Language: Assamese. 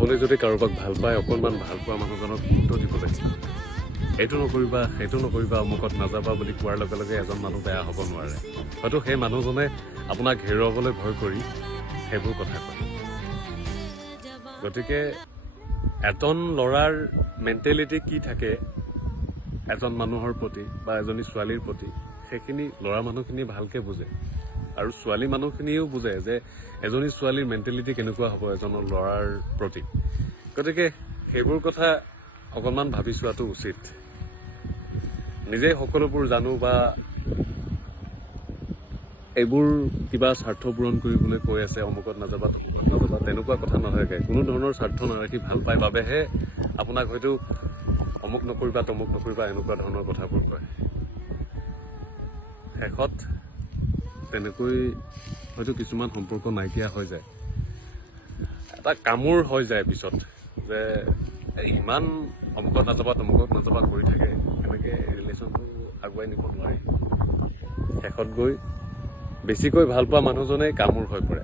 আপুনি যদি কাৰোবাক ভাল পায় অকণমান ভাল পোৱা মানুহজনক গুৰুত্ব দিব লাগিব। এইটো নকৰিবা সেইটো নকৰিবা অমুকত নাযাবা বুলি কোৱাৰ লগে লগে এজন মানুহ বেয়া হ'ব নোৱাৰে। হয়তো সেই মানুহজনে আপোনাক হেৰুৱাবলৈ ভয় কৰি সেইবোৰ কথা কয়। গতিকে এজন ল'ৰাৰ মেণ্টেলিটি কি থাকে এজন মানুহৰ প্ৰতি বা এজনী ছোৱালীৰ প্ৰতি, সেইখিনি ল'ৰা মানুহখিনি ভালকৈ বুজে আৰু ছোৱালী মানুহখিনিয়েও বুজে যে এজনী ছোৱালীৰ মেণ্টেলিটি কেনেকুৱা হ'ব এজনৰ ল'ৰাৰ প্ৰতি। গতিকে সেইবোৰ কথা অকণমান ভাবি চোৱাটো উচিত। নিজেই সকলোবোৰ জানো বা এইবোৰ কিবা স্বাৰ্থ পূৰণ কৰিবলৈ কৈ আছে অমুকত নাযাবা তমুকত নাযাবা, তেনেকুৱা কথা নাথাকে। কোনো ধৰণৰ স্বাৰ্থ নাৰাখি ভাল পাই বাবেহে আপোনাক হয়তো অমুক নকৰিবা তমুক নকৰিবা এনেকুৱা ধৰণৰ কথাবোৰ কয়। শেষত তেনেকৈ হয়তো কিছুমান সম্পৰ্ক নাইকিয়া হৈ যায়, এটা কামোৰ হৈ যায় পিছত যে ইমান অমুকত নাযাবা তমুকত নাযাবা কৰি থাকে, এনেকৈ ৰিলেশ্যনটো আগুৱাই নিব নোৱাৰি। শেষত গৈ বেছিকৈ ভাল পোৱা মানুহজনেই কামোৰ হৈ পৰে।